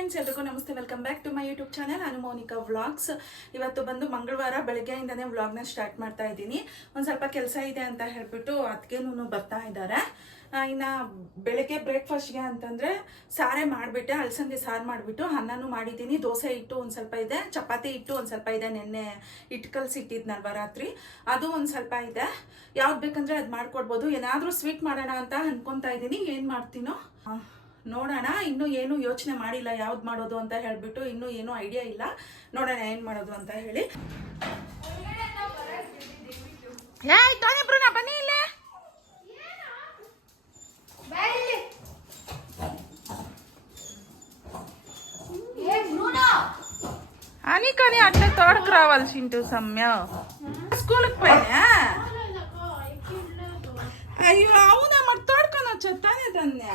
Friends, ಎಲ್ರಿಗೂ ನಮಸ್ತೆ. Welcome back to my YouTube channel Anu Monika vlogs. ಇವತ್ತು ಬಂದು ಮಂಗಳವಾರ ಬೆಳಗ್ಗೆಯಿಂದನೇ ವ್ಲಾಗ್ನ ಸ್ಟಾರ್ಟ್ ಮಾಡ್ತಾ ಇದ್ದೀನಿ. ಒಂದು ಸ್ವಲ್ಪ ಕೆಲಸ ಇದೆ ಅಂತ ಹೇಳ್ಬಿಟ್ಟು ಅದಕ್ಕೇನು ಬರ್ತಾ ಇದ್ದಾರೆ. ಇನ್ನು ಬೆಳಗ್ಗೆ ಬ್ರೇಕ್ಫಾಸ್ಟ್ಗೆ ಅಂತಂದರೆ ಸಾರೇ ಮಾಡಿಬಿಟ್ಟೆ, ಅಲಸಂದೆ ಸಾರು ಮಾಡಿಬಿಟ್ಟು ಅನ್ನನೂ ಮಾಡಿದ್ದೀನಿ. ದೋಸೆ ಹಿಟ್ಟು ಒಂದು ಸ್ವಲ್ಪ ಇದೆ, ಚಪಾತಿ ಹಿಟ್ಟು ಒಂದು ಸ್ವಲ್ಪ ಇದೆ, ನೆನ್ನೆ ಹಿಟ್ಟು ಕಲಸಿಟ್ಟಿದ್ನಲ್ವ ರಾತ್ರಿ, ಅದು ಒಂದು ಸ್ವಲ್ಪ ಇದೆ. ಯಾವ್ದು ಬೇಕಂದರೆ ಅದು ಮಾಡಿಕೊಡ್ಬೋದು. ಏನಾದರೂ ಸ್ವೀಟ್ ಮಾಡೋಣ ಅಂತ ಅಂದ್ಕೊತಾ ಇದ್ದೀನಿ. ಏನು ಮಾಡ್ತೀನೋ ನೋಡೋಣ. ಇನ್ನೂ ಏನು ಯೋಚನೆ ಮಾಡಿಲ್ಲ ಯಾವ್ದು ಮಾಡೋದು ಅಂತ ಹೇಳ್ಬಿಟ್ಟು, ಇನ್ನೂ ಏನೂ ಐಡಿಯಾ ಇಲ್ಲ. ನೋಡೋಣ ಏನು ಮಾಡೋದು ಅಂತ ಹೇಳಿ. ಬನ್ನಿ ಇಲ್ಲ అని కానీ అట్లా తోడకు రావాల్సింటు సమ్య స్కూల్కి పోయినా. అయ్యో అవునా, మరి తోడుకొని వచ్చేస్తానే దాన్ని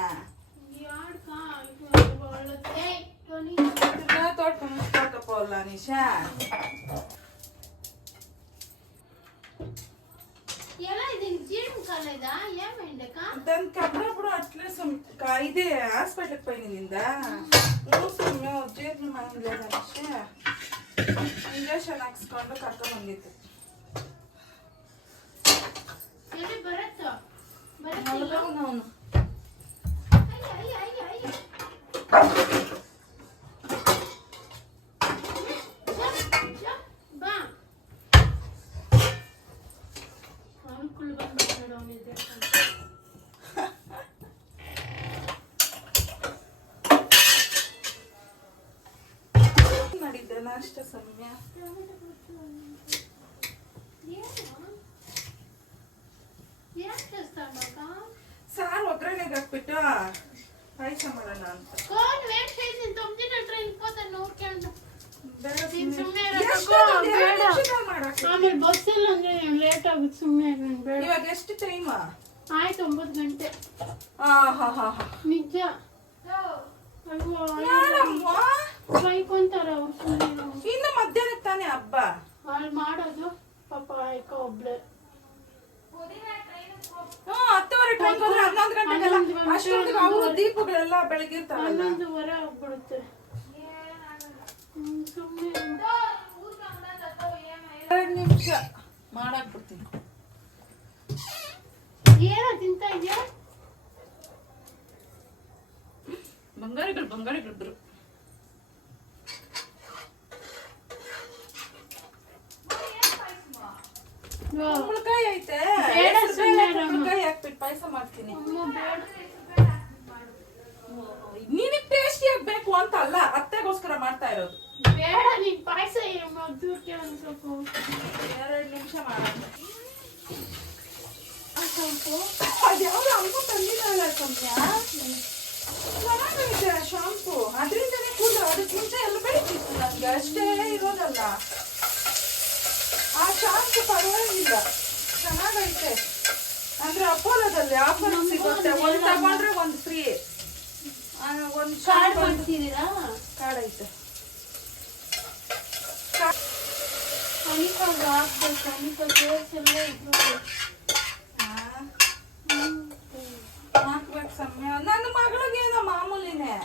తోడుకొని తోడుకపోవాలా నిషా. దానికి అప్పుడప్పుడు అట్లే ఇదే హాస్పిటల్కి పోయినిందా సమ్య జీర్ణ ಮಾಡಲೇದ ನಿಷ. ಇಂಜೆಕ್ಷನ್ ಹಾಕ್ಸ್ಕೊಂಡು ಕರ್ಕೊಂಡು ಬಂದಿತ್ತು. ಅವನು ಮಾಡಿದ್ದೆ ನಾಷ್ಟ ಸಮಯ. ಸಾರು ಒಗ್ಗರಣೆಗೆ ಹಾಕ್ಬಿಟ್ಟು ಪಾಯಸ ಮಾಡೋಣ ಅಂತ. ಇವಾಗ ಎಷ್ಟು ಟೈಮ್ ಆಯ್ತು? 9 ಗಂಟೆ. ನಿಜ ಬೈಕೊಂತಾರ ಇನ್ನು ಮಧ್ಯಾಹ್ನಕ್ಕೆ ತಾನೇ ಹಬ್ಬ ಅಲ್ಲಿ ಮಾಡೋದು. ಪಾಪ ಆಯ್ಕ ಒಬ್ಳೆ 10:30 ಟೈಮ್ ಹೋದ್ರೆ 11 ಗಂಟೆಗೆಲ್ಲ ಅಷ್ಟೊತ್ತಿಗೆ ಅವರು ದೀಪಗಳೆಲ್ಲ ಬೆಳಗಿರ್ತಾವಲ್ಲ. 11:30 ಆಗ್ಬಿಡುತ್ತೆ. ಸುಮ್ಮನೆ 2 ನಿಮಿಷ ಮಾಡಕ್ ಬಿಡ್ತೀನಿ. ಏನೋ ತಿಂತ ಇದೆಯಾ? ಬಂಗಾರಿಗಳು ಕುಂಬಳಕಾಯಿ ಐತೆ, ಕುಂಬಳಕಾಯಿ ಹಾಕ್ಬಿಟ್ಟು ಪಾಯಸ ಮಾಡ್ತೀನಿ. ನಿನಗೆ ಟೇಸ್ಟಿ ಆಗ್ಬೇಕು ಅಂತ ಅಲ್ಲ, ಅತ್ತೆಗೋಸ್ಕರ ಮಾಡ್ತಾ ಇರೋದು. ಬೇಡ, ನೀನ್ ಪಾಯಸ ದೂರಕ್ಕೆ ಒಂದು ಸ್ವಲ್ಪ 2 ನಿಮಿಷ ಮಾಡೋದು. ಅದ್ಯಾವ್ದು ಅಮ್ಮ ತಂದಿಲ್ಲ ಸಮಯ, ಚೆನ್ನಾಗೈತೆ ಶಾಂಪು. ಅದರಿಂದನೇ ಕೂದಲು ಅದಕ್ಕೆ ಮುಂಚೆ ಎಲ್ಲ ಬೆಳಿತಿತ್ತು ನನಗೆ, ಅಷ್ಟೇ ಇರೋದಲ್ಲ. ಆ ಶಾಂಪು ಪರವಾಗಿಲ್ಲ, ಚೆನ್ನಾಗೈತೆ. ಅಂದ್ರೆ ಅಪೋಲೋದಲ್ಲಿ ಆಫರ್ ಸಿಗುತ್ತೆ, ಒಂದು ತಗೊಂಡ್ರೆ ಒಂದು ಫ್ರೀ. ಒಂದು ಕಾರ್ಡ್ ಮಾಡ್ತಿದ್ದೀರಾ? ಕಾರ್ಡ್ ಐತೆ. ಅನಿಕಾಗ ಹಾಕ್ಬೇಕು, ಅನಿಕಾ ಸೇರ್ಸೆಲ್ಲ ಇದ್ರು ಹಾಕ್ಬೇಕು ಸಮಯ. ನನ್ನ ಮಗಳಿಗೆ ಏನೋ ಮಾಮೂಲಿನೇ.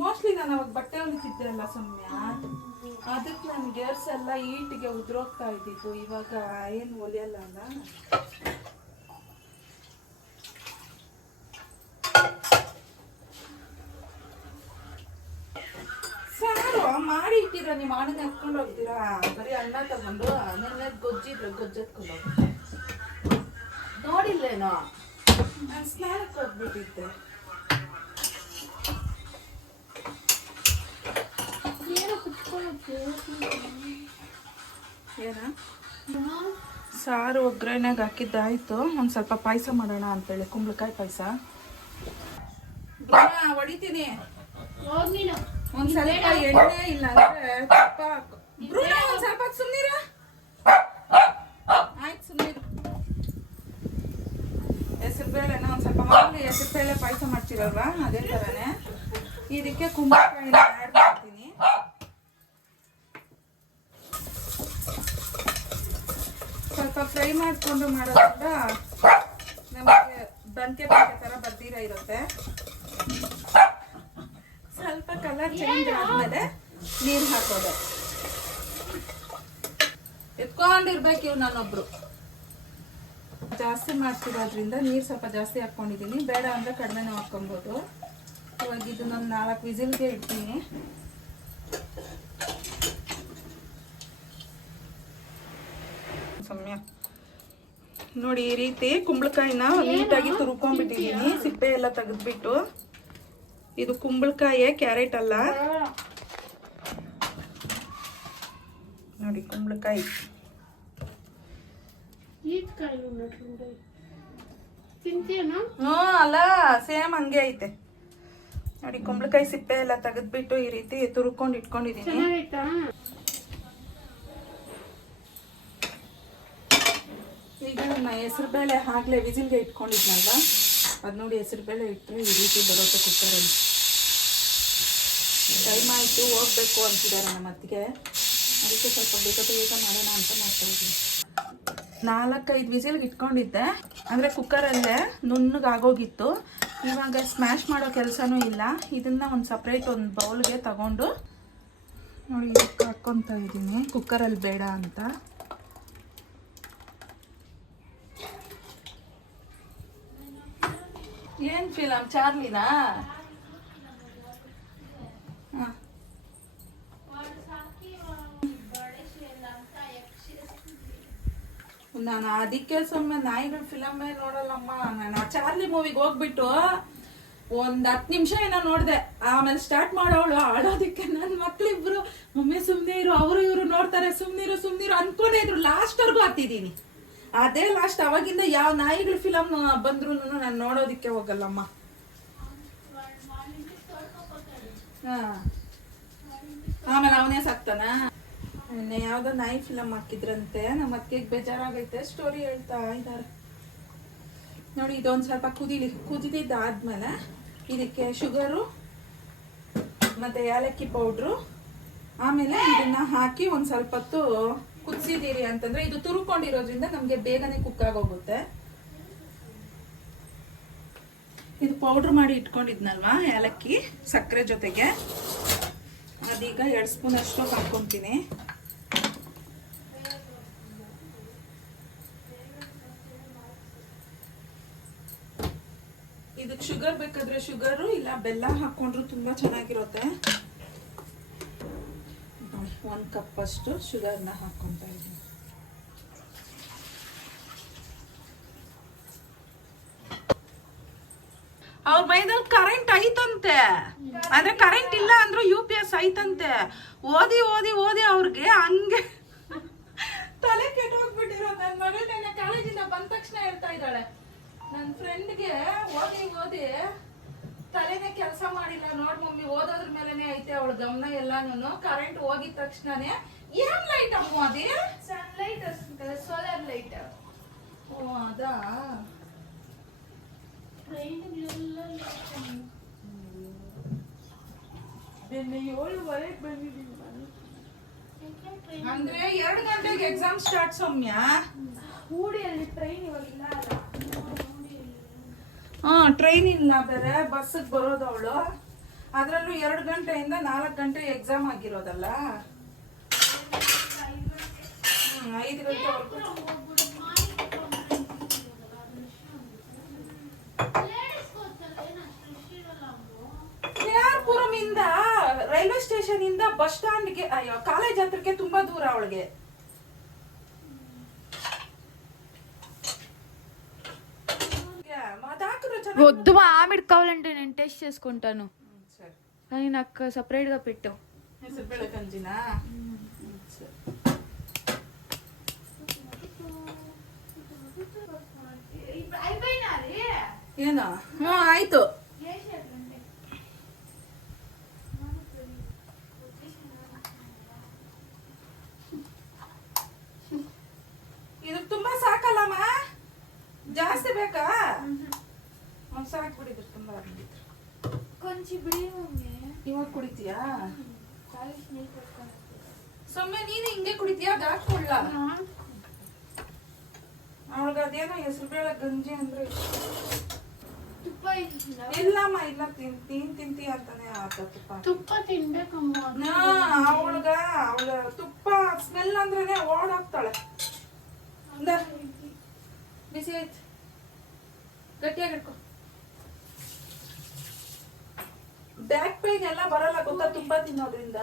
ಮೋಸ್ಟ್ಲಿ ನಾನು ಅವಾಗ ಬಟ್ಟೆ ಹೊಲಿತಿದ್ದೆ ಅಲ್ಲ ಸಮಯ, ಅದಕ್ಕೆ ನನ್ನ ಗೇರ್ಸ್ ಎಲ್ಲ ಈಟಿಗೆ ಉದುರೋಗ್ತಾ ಇದ್ದಿತ್ತು. ಇವಾಗ ಏನು ಹೊಲಿಯಲ್ಲ ಅಲ್ಲ. ಸಾರು ಮಾಡಿ ಇಟ್ಟಿರ, ನೀವು ಆಣೆ ಎತ್ಕೊಂಡು ಹೋಗ್ತೀರಾ? ಬರೀ ಅನ್ನ ತಗೊಂಡು ನೆನ್ನೆ ಗೊಜ್ಜೆತ್ಕೊಂಡು ಹೋಗಿ ನೋಡಿಲ್ಲೇನೋ. ನಾನು ಸ್ನಾನಕ್ಕೆ ಹೋಗ್ಬಿಟ್ಟಿದ್ದೆ. ಏನ ಸಾರು ಒಗ್ಗರಣೆಗೆ ಹಾಕಿದ್ದಾಯ್ತು. ಒಂದು ಸ್ವಲ್ಪ ಪಾಯಸ ಮಾಡೋಣ ಅಂತೇಳಿ, ಕುಂಬಳಕಾಯಿ ಪಾಯಸ ಹೊಡಿತೀನಿ. ಒಂದು ಸ್ವಲ್ಪ ಎಣ್ಣೆ ಇಲ್ಲ ಅಂದ್ರೆ ತುಪ್ಪ ಹಾಕು. ಒಂದು ಸ್ವಲ್ಪ ಸುಮ್ಮನಿರ. ಆಯ್ತು ಸುಮ್ಮನಿರು. ಹೆಸರುಬೇಳೆನ ಒಂದು ಸ್ವಲ್ಪ ಮಾಮೂಲಿ ಹೆಸರುಬೇಳೆ ಪಾಯಸ ಮಾಡ್ತೀರಲ್ವಾ, ಅದೇ ಥರನೇ ಇದಕ್ಕೆ ಕುಂಬಳಕಾಯಿನ ಆ್ಯಡ್ ಮಾಡ್ತೀನಿ. ಸ್ವಲ್ಪ ಫ್ರೈ ಮಾಡಿಕೊಂಡು ಮಾಡೋದ್ರಿಂದ ನಮಗೆ ಬಂಕೆ ಥರ ಬರ್ದಿರ ಇರುತ್ತೆ. ಕಲರ್ ಚೇಂಜ್ ಆದ್ಮೇಲೆ ನೀರು ಹಾಕೋದು. ಎತ್ಕೊಂಡಿರ್ಬೇಕು ಇವ್ ನಾನೊಬ್ರು. ಜಾಸ್ತಿ ಮಾಡ್ತಿರೋದ್ರಿಂದ ನೀರು ಸ್ವಲ್ಪ ಜಾಸ್ತಿ ಹಾಕೊಂಡಿದ್ದೀನಿ. ಬೇಡ ಅಂದ್ರೆ ಕಡಿಮೆನೂ ಹಾಕೊಬೋದು. ಇವಾಗ ಇದು ನಾನು 4 ವಿಸಿಲ್ಗೆ ಇಡ್ತೀನಿ. ಸಮಯ ನೋಡಿ, ಈ ರೀತಿ ಕುಂಬಳಕಾಯಿನ ನೀಟಾಗಿ ತುರ್ಕೊಂಡ್ಬಿಟ್ಟಿದ್ದೀನಿ, ಸಿಪ್ಪೆ ಎಲ್ಲ ತೆಗೆದ್ಬಿಟ್ಟು. ಇದು ಕುಂಬಳಕಾಯಿ, ಕ್ಯಾರೆಟ್ ಅಲ್ಲ ನೋಡಿ, ಕುಂಬಳಕಾಯಿ. ಅಲ್ಲ, ಸೇಮ್ ಹಂಗೆ ಐತೆ ನೋಡಿ. ಕುಂಬಳಕಾಯಿ ಸಿಪ್ಪೆ ಎಲ್ಲ ತೆಗೆದ್ಬಿಟ್ಟು ಈ ರೀತಿ ತುರ್ಕೊಂಡು ಇಟ್ಕೊಂಡಿದೀನಿ. ಈಗ ನನ್ನ ಹೆಸರುಬೇಳೆ ಆಗ್ಲೇ ವಿಸಿಲ್ಗೆ ಇಟ್ಕೊಂಡಿದ್ನಲ್ವ, ಅದು ನೋಡಿ, ಹೆಸರುಬೇಳೆ ಇಟ್ಟರೆ ಈ ರೀತಿ ಬರುತ್ತೆ ಕುಕ್ಕರಲ್ಲಿ. ಟೈಮ್ ಆಯಿತು, ಹೋಗ್ಬೇಕು ಅಂತಿದ್ದಾರೆ ನಮ್ಮ ಅತ್ತಿಗೆ. ಅದಕ್ಕೆ ಸ್ವಲ್ಪ ಬೇಗ ಮಾಡೋಣ ಅಂತ ಮಾಡ್ತಾ ಇದ್ದೀನಿ. 4-5 ವಿಸಿಲ್ಗೆ ಇಟ್ಕೊಂಡಿದ್ದೆ, ಅಂದರೆ ಕುಕ್ಕರಲ್ಲೇ ನುಣ್ಣಗಾಗೋಗಿತ್ತು. ಇವಾಗ ಸ್ಮ್ಯಾಶ್ ಮಾಡೋ ಕೆಲಸನೂ ಇಲ್ಲ. ಇದನ್ನು ಒಂದು ಸಪ್ರೇಟ್ ಒಂದು ಬೌಲ್ಗೆ ತಗೊಂಡು ನೋಡಿ ಇದಕ್ಕೆ ಹಾಕ್ಕೊತಾ ಇದ್ದೀನಿ, ಕುಕ್ಕರಲ್ಲಿ ಬೇಡ ಅಂತ. ಏನು ಫಿಲಮ್, ಚಾರ್ಲಿನಾ? ಹಾಂ, ನಾನು ಅದಕ್ಕೆ ಸುಮ್ಮನೆ ನಾಯಿಗಳ ಫಿಲಮೇ ನೋಡಲ್ಲಮ್ಮ. ನಾನು ಆ ಚಾರ್ಲಿ ಮೂವಿಗೆ ಹೋಗ್ಬಿಟ್ಟು ಒಂದು 10 ನಿಮಿಷ ಏನೋ ನೋಡಿದೆ. ಆಮೇಲೆ ಸ್ಟಾರ್ಟ್ ಮಾಡೋಳು ಆಡೋದಕ್ಕೆ. ನನ್ನ ಮಕ್ಳಿಬ್ರು ಮಮ್ಮಿ ಸುಮ್ಮನೆ ಇರು, ಅವರು ಇವರು ನೋಡ್ತಾರೆ, ಸುಮ್ಮನಿರು ಅನ್ಕೊಂಡೇ ಇದ್ರು. ಲಾಸ್ಟ್ವರೆಗೂ ಹತ್ತಿದ್ದೀನಿ. ಅದೇ ಲಾಸ್ಟ್. ಅವಾಗಿಂದ ಯಾವ ನಾಯಿಗಳ ಫಿಲಮ್ ಬಂದ್ರು ನಾನು ನೋಡೋದಿಕ್ಕೆ ಹೋಗಲ್ಲಮ್ಮ. ಆಮೇಲೆ ಅವನೇ ಸಾಕ್ತಾನ. ಮೊನ್ನೆ ಯಾವ್ದೋ ನಾಯಿ ಫಿಲಮ್ ಹಾಕಿದ್ರಂತೆ, ನಮ್ಮ ಅತ್ತಿಗೆ ಬೇಜಾರಾಗೈತೆ, ಸ್ಟೋರಿ ಹೇಳ್ತಾ ಇದ್ದಾರೆ ನೋಡಿ. ಇದೊಂದು ಸ್ವಲ್ಪ ಕುದಿದಿದ್ದಾದ್ಮೇಲೆ ಇದಕ್ಕೆ ಶುಗರು ಮತ್ತೆ ಏಲಕ್ಕಿ ಪೌಡ್ರು, ಆಮೇಲೆ ಇದನ್ನ ಹಾಕಿ ಒಂದು ಸ್ವಲ್ಪ ಹೊತ್ತು ಕುದಿಸಿದೀರಿ ಅಂತಂದ್ರೆ ಇದು ತುರುಕೊಂಡಿರೋದ್ರಿಂದ ನಮ್ಗೆ ಬೇಗನೆ ಕುಕ್ ಆಗೋಗುತ್ತೆ. ಇದು ಪೌಡ್ರ್ ಮಾಡಿ ಇಟ್ಕೊಂಡಿದ್ನಲ್ವಾ ಏಲಕ್ಕಿ ಸಕ್ಕರೆ ಜೊತೆಗೆ, ಅದೀಗ 2 ಸ್ಪೂನ್ ಅಷ್ಟು ಹಾಕ್ಕೊಂತೀನಿ. ಇದಕ್ಕೆ ಶುಗರ್ ಬೇಕಾದ್ರೆ ಶುಗರು, ಇಲ್ಲ ಬೆಲ್ಲ ಹಾಕೊಂಡ್ರು ತುಂಬಾ ಚೆನ್ನಾಗಿರುತ್ತೆ. 1 ಕಪ್ ಅಷ್ಟು ಶುಗರ್ನ ಹಾಕೊಂತ ಇದ್ದೀನಿ. ಅವ್ರ ಮೈದಲ್ಲಿ ಕರೆಂಟ್ ಐತಂತೆ, ಅಂದ್ರೆ ಕರೆಂಟ್ ಇಲ್ಲ ಅಂದ್ರೂ UPS ಐತಂತೆ. ಓದಿ ಅವ್ರಿಗೆ ಹಂಗೆ ತಲೆ ಕೆಟ್ಟೋಗ್ಬಿಟ್ಟಿರೋ. ನನ್ನ ಮಗಳು ನನ್ನ ಕಾಲೇಜಿಂದ ಬಂದ ತಕ್ಷಣ ಹೇಳ್ತಾ ಇದ್ದಾಳೆ, ನನ್ನ ಫ್ರೆಂಡ್ಗೆ ಓದಿ ತಲೆನೇ ಕೆಲಸ ಮಾಡಿಲ್ಲ ನೋಡ್ ಮಮ್ಮಿ, ಓದೋದ್ರ ಮೇಲೆನೆ ಐತೆ ಅವಳ ಗಮನ ಎಲ್ಲಾನು. ಕರೆಂಟ್ ಹೋಗಿದ ತಕ್ಷಣನೇ ಏನ್ ಲೈಟ್ ಅಮ್ಮ ಅದೇ? Sunlight, solar light. ಓ ಅದಾ? ಬೆನ್ನ 7:30 ಬಂದಿದ್ದೀನಿ ಅಂದ್ರೆ 2 ಗಂಟೆಗೆ ಎಕ್ಸಾಮ್ ಸ್ಟಾರ್ಟ್ ಸೌಮ್ಯ. ಊಡಿಯಲ್ಲಿ ಟ್ರೈನ್ ಇವಾಗಿಲ್ಲ ಅಲ್ಲ. ಟ್ರೈನ್ ಇಲ್ಲ, ಬೇರೆ ಬಸ್ಸಿಗೆ ಬರೋದು ಅವಳು. ಅದ್ರಲ್ಲೂ 2 ಗಂಟೆಯಿಂದ 4 ಗಂಟೆ ಎಕ್ಸಾಮ್ ಆಗಿರೋದಲ್ಲ. 5 ಗಂಟೆವರೆಗೂ. KR ಇಂದ ರೈಲ್ವೆ ಸ್ಟೇಷನ್ ಇಂದ ಬಸ್ ಸ್ಟಾಂಡ್ಗೆ, ಕಾಲೇಜ್ ಹತ್ರಕ್ಕೆ ತುಂಬಾ ದೂರ ಅವಳಿಗೆ. వద్దు మా ఆమెడు కావాలంటే నేను టెస్ట్ చేసుకుంటాను. కానీ నాకు సపరేట్ గా పెట్టు. ಹೆಸರುಬೇಳೆ ಗಂಜಿನಾ? ಏನೋ ಆಯ್ತು. ಇದು ತುಂಬಾ ಸಾಕಲ್ಲಮ್ಮ, ಜಾಸ್ತಿ ಬೇಕಾ? ಸಾಕ್ಬಿಡಿದ್ರು, ತುಂಬಾ ಆಗಿದ್ರು. ಕೊಂಚ ಬಿಡಿ ಮಮ್ಮಿ. ಇವಾಗ ಕುಡಿತೀಯಾ? ಕಾಲೇಜ್ ನೀರು ಕೊಡ್ಕೊಂಡು ಸೊಮ್ಮೆ ನೀನು ಹಿಂಗೆ ಕುಡಿತೀಯಾ? ಹಾಕೊಡ್ಲ ಅವಳಿಗೆ ಅದೇನೋ ಹೆಸರುಬೇಳೆ ಗಂಜಿ ಅಂದ್ರೆ ತುಪ್ಪ ಇಲ್ಲ. ಇಲ್ಲಮ್ಮ ಇಲ್ಲ ತಿಂತಿ ಅಂತಾನೆ ಆತ ತುಪ್ಪ. ತುಪ್ಪ ತಿನ್ಬೇಕಮ್ಮ. ಅವಳ ತುಪ್ಪ ಸ್ಮೆಲ್ ಅಂದ್ರೇನೆ ಓಡಾಗ್ತಾಳೆ. ಬಿಸಿ ಆಯ್ತು, ಗಟ್ಟಿಯಾಗಿ ಇಟ್ಕೊ. ಬ್ಯಾಕ್ ಪೈನ್ ಎಲ್ಲ ಬರಲ್ಲ ಗೊತ್ತಾ ತುಪ್ಪ ತಿನ್ನೋದ್ರಿಂದ.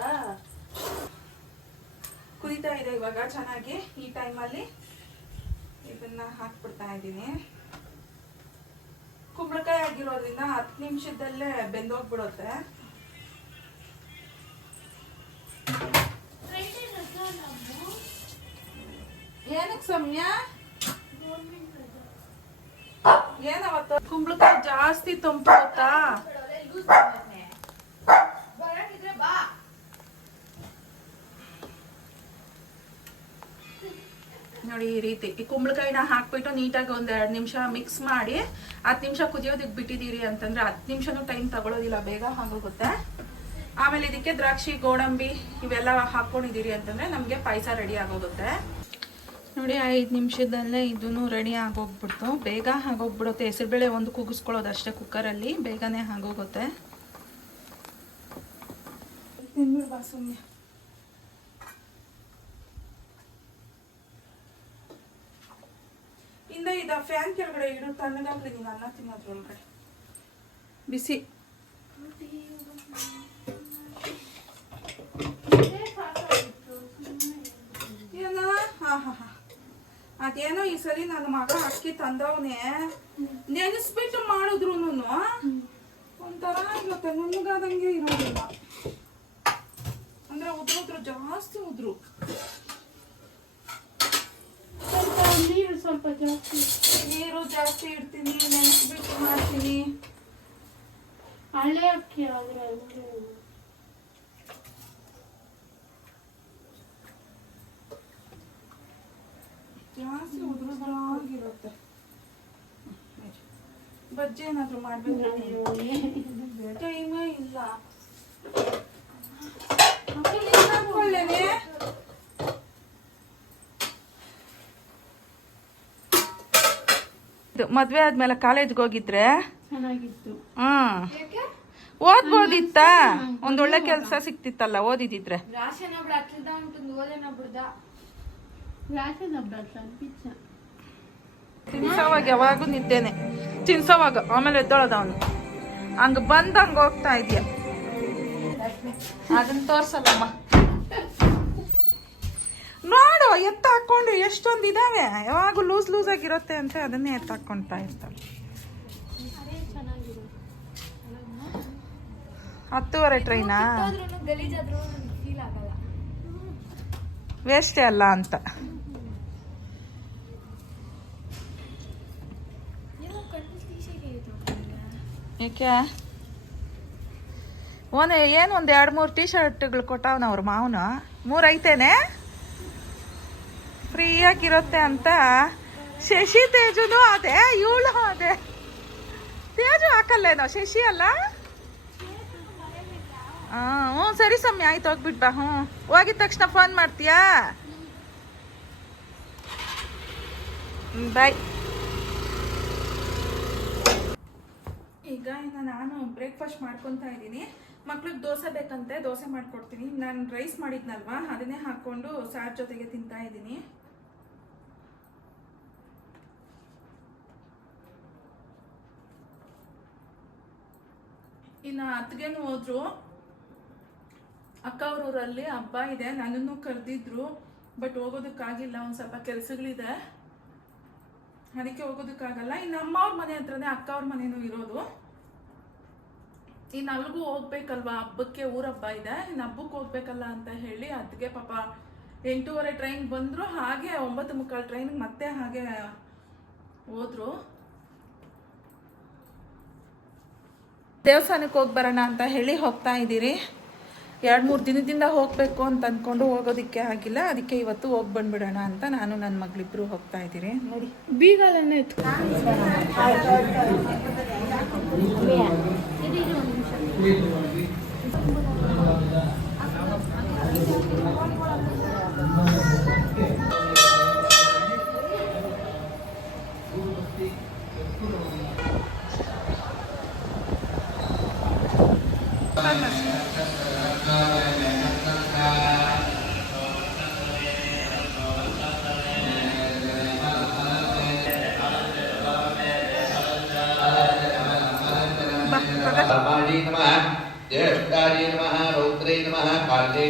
ಕುದಿತಾ ಇದೆ ಇವಾಗ ಚೆನ್ನಾಗಿ. ಈ ಟೈಮಲ್ಲಿ ಇದನ್ನ ಹಾಕ್ಬಿಡ್ತಾ ಇದ್ದೀನಿ. ಕುಂಬಳಕಾಯಿ ಆಗಿರೋದ್ರಿಂದ 10 ನಿಮಿಷದಲ್ಲೇ ಬೆಂದೋಗ್ಬಿಡುತ್ತೆ. ಏನಕ್ಕೆ ಸಮಯ? ಏನವತ್ತ ಕುಂಬಳಕಾಯಿ ಜಾಸ್ತಿ ತಂಪು ಗೊತ್ತಾ? ನೋಡಿ ಈ ರೀತಿ ಈ ಕುಂಬಳಕಾಯಿನ ಹಾಕ್ಬಿಟ್ಟು ನೀಟಾಗಿ 1-2 ನಿಮಿಷ ಮಿಕ್ಸ್ ಮಾಡಿ 10 ನಿಮಿಷ ಕುದಿಯೋದಕ್ಕೆ ಬಿಟ್ಟಿದ್ದೀರಿ ಅಂತಂದ್ರೆ 10 ನಿಮಿಷನೂ ಟೈಮ್ ತಗೊಳ್ಳೋದಿಲ್ಲ, ಬೇಗ ಆಗೋಗುತ್ತೆ. ಆಮೇಲೆ ಇದಕ್ಕೆ ದ್ರಾಕ್ಷಿ, ಗೋಡಂಬಿ ಇವೆಲ್ಲ ಹಾಕೊಂಡಿದ್ದೀರಿ ಅಂತಂದ್ರೆ ನಮಗೆ ಪಾಯಸ ರೆಡಿ ಆಗೋಗುತ್ತೆ. ನೋಡಿ 5 ನಿಮಿಷದಲ್ಲೇ ಇದೂ ರೆಡಿ ಆಗೋಗ್ಬಿಡ್ತು. ಬೇಗ ಆಗೋಗ್ಬಿಡುತ್ತೆ. ಹೆಸರುಬೇಳೆ ಒಂದು ಕೂಗಿಸ್ಕೊಳ್ಳೋದು ಅಷ್ಟೇ ಕುಕ್ಕರಲ್ಲಿ, ಬೇಗನೆ ಆಗೋಗುತ್ತೆ. ಇದ ಫ್ಯಾನ್ ಕೆಳಗಡೆ ಇಡು, ತಣ್ಣಗಾಗ್ಲಿ. ನೀನು ಅನ್ನ ತಿನ್ನೋದ್ರೊಳಗಡೆ ಬಿಸಿ. ಏನೋ ಅದೇನೋ ಈ ಸರಿ ನನ್ನ ಮಗ ಅಕ್ಕಿ ತಂದವನೇ ನೆನೆಸ್ಬಿಟ್ಟು ಮಾಡಿದ್ರು ಒಂಥರ ಇರುತ್ತೆ, ನುಣ್ಣಗಾದಂಗೆ ಇರೋದಿಲ್ಲ. ಅಂದ್ರೆ ಉದ್ರು ಜಾಸ್ತಿ ಉದ್ರು. ಸ್ವಲ್ಪ ಜಾಸ್ತಿ ನೀರು ಜಾಸ್ತಿ ಇಡ್ತೀನಿ, ನೆನೆಸ್ಬಿಟ್ಟು ಮಾಡ್ತೀನಿ. ಹಳೆ ಅಕ್ಕಿ ಆದ್ರೆ ಜಾಸ್ತಿ ಉದ್ರುದ್ರಾಗಿರುತ್ತೆ. ಬಜ್ಜಿ ಏನಾದ್ರು ಮಾಡ್ಬೇಕು, ಟೈಮೇ ಇಲ್ಲ. ಮದ್ವೆ ಆದ್ಮೇಲೆ ಕಾಲೇಜ್ಗೆ ಹೋಗಿದ್ರೆ ಚೆನ್ನಾಗಿತ್ತು. ಓದ್ಬೋದಿತ್ತ, ಒಂದೊಳ್ಳೆ ಕೆಲ್ಸ ಸಿಕ್ತಿತ್ತಲ್ಲ ಓದಿದಿದ್ರೆ. ತಿನ್ಸೋವಾಗ ಯಾವಾಗೂ ನಿದ್ದೇನೆ, ತಿನ್ಸೋವಾಗ ಆಮೇಲೆ ಎದ್ದೋಳದ ಅವನು. ಹಂಗ ಬಂದ್ ಹಂಗ ಹೋಗ್ತಾ ಇದೀಯ, ಅದನ್ನ ತೋರ್ಸಲ್ಲಮ್ಮ. ನೋಡು ಎತ್ತ ಹಾಕೊಂಡು ಎಷ್ಟೊಂದು ಇದಾವೆ, ಯಾವಾಗೂ ಲೂಸ್ ಆಗಿರುತ್ತೆ ಅಂತ ಅದನ್ನೇ ಎತ್ತ ಹಾಕೊಂಡ್ತಾ ಇರ್ತಾಳೆ. 10:30 ಟ್ರೈನಾ, ವೇಸ್ಟೇ ಅಲ್ಲ ಅಂತ. ಏಕೆ ಏನು 1-2-3 ಟೀ ಶರ್ಟ್ಗಳು ಕೊಟ್ಟವನ ಅವ್ರ ಮಾವನು. 3 ಐತೇನೆ ಫ್ರೀ ಆಗಿರುತ್ತೆ ಅಂತ. ಶಶಿ ತೇಜುನು ಅದೇ, ಇವಳು ಅದೇ. ತೇಜು ಹಾಕಲ್ಲೇನೋ, ಶಶಿ ಅಲ್ಲ. ಹ್ಞೂ ಸರಿ ಸಮ್ಮಿ, ಆಯ್ತು ಹೋಗ್ಬಿಟ್ ಬಾ. ಹೋಗಿದ ತಕ್ಷಣ ಫೋನ್ ಮಾಡ್ತೀಯಾ? ಬಾಯ್. ಈಗ ನಾನು ಬ್ರೇಕ್ಫಾಸ್ಟ್ ಮಾಡ್ಕೊತಾ ಇದ್ದೀನಿ. ಮಕ್ಳಿಗೆ ದೋಸೆ ಬೇಕಂತೆ, ದೋಸೆ ಮಾಡ್ಕೊಡ್ತೀನಿ. ನಾನು ರೈಸ್ ಮಾಡಿದ್ನಲ್ವಾ, ಅದನ್ನೇ ಹಾಕ್ಕೊಂಡು ಸಾರ್ ಜೊತೆಗೆ ತಿಂತಾ ಇದ್ದೀನಿ. ಇನ್ನು ಅತ್ತಿಗೆನೂ ಹೋದ್ರು. ಅಕ್ಕ ಅವ್ರ ಊರಲ್ಲಿ ಹಬ್ಬ ಇದೆ, ನನ್ನನ್ನು ಕರೆದಿದ್ರು. ಬಟ್ ಹೋಗೋದಕ್ಕಾಗಿಲ್ಲ, ಒಂದು ಸ್ವಲ್ಪ ಕೆಲಸಗಳಿದೆ, ಅದಕ್ಕೆ ಹೋಗೋದಕ್ಕಾಗಲ್ಲ. ಇನ್ನು ಅಮ್ಮ ಅವ್ರ ಮನೆ ಹತ್ರನೇ ಅಕ್ಕ ಅವ್ರ ಮನೇನೂ ಇರೋದು. ಇನ್ನು ಅಲ್ಲಿಗೂ ಹೋಗ್ಬೇಕಲ್ವಾ, ಹಬ್ಬಕ್ಕೆ ಊರ ಹಬ್ಬ ಇದೆ. ಇನ್ನು ಹಬ್ಬಕ್ಕೆ ಹೋಗ್ಬೇಕಲ್ಲ ಅಂತ ಹೇಳಿ ಅದಕ್ಕೆ ಪಾಪ 8:30 ಟ್ರೈನ್ ಬಂದರು. ಹಾಗೆ 9:45 ಟ್ರೈನ್ಗೆ ಮತ್ತೆ ಹಾಗೆ ಹೋದ್ರು. ದೇವಸ್ಥಾನಕ್ಕೆ ಹೋಗಿ ಬರೋಣ ಅಂತ ಹೇಳಿ ಹೋಗ್ತಾ ಇದ್ದೀರಿ. 2-3 ದಿನದಿಂದ ಹೋಗಬೇಕು ಅಂತ ಅಂದ್ಕೊಂಡು ಹೋಗೋದಕ್ಕೆ ಆಗಿಲ್ಲ. ಅದಕ್ಕೆ ಇವತ್ತು ಹೋಗಿ ಬಂದ್ಬಿಡೋಣ ಅಂತ ನಾನು ನನ್ನ ಮಗಳಿಬ್ರು ಹೋಗ್ತಾ ಇದ್ದೀರಿ. ನೋಡಿ ಬೀಗಲನ್ನೇ ಬಾ, ಪಕ್ಕ. धर्माजी नमः ज्येष्ठाजी नमः रौद्रे नमः काले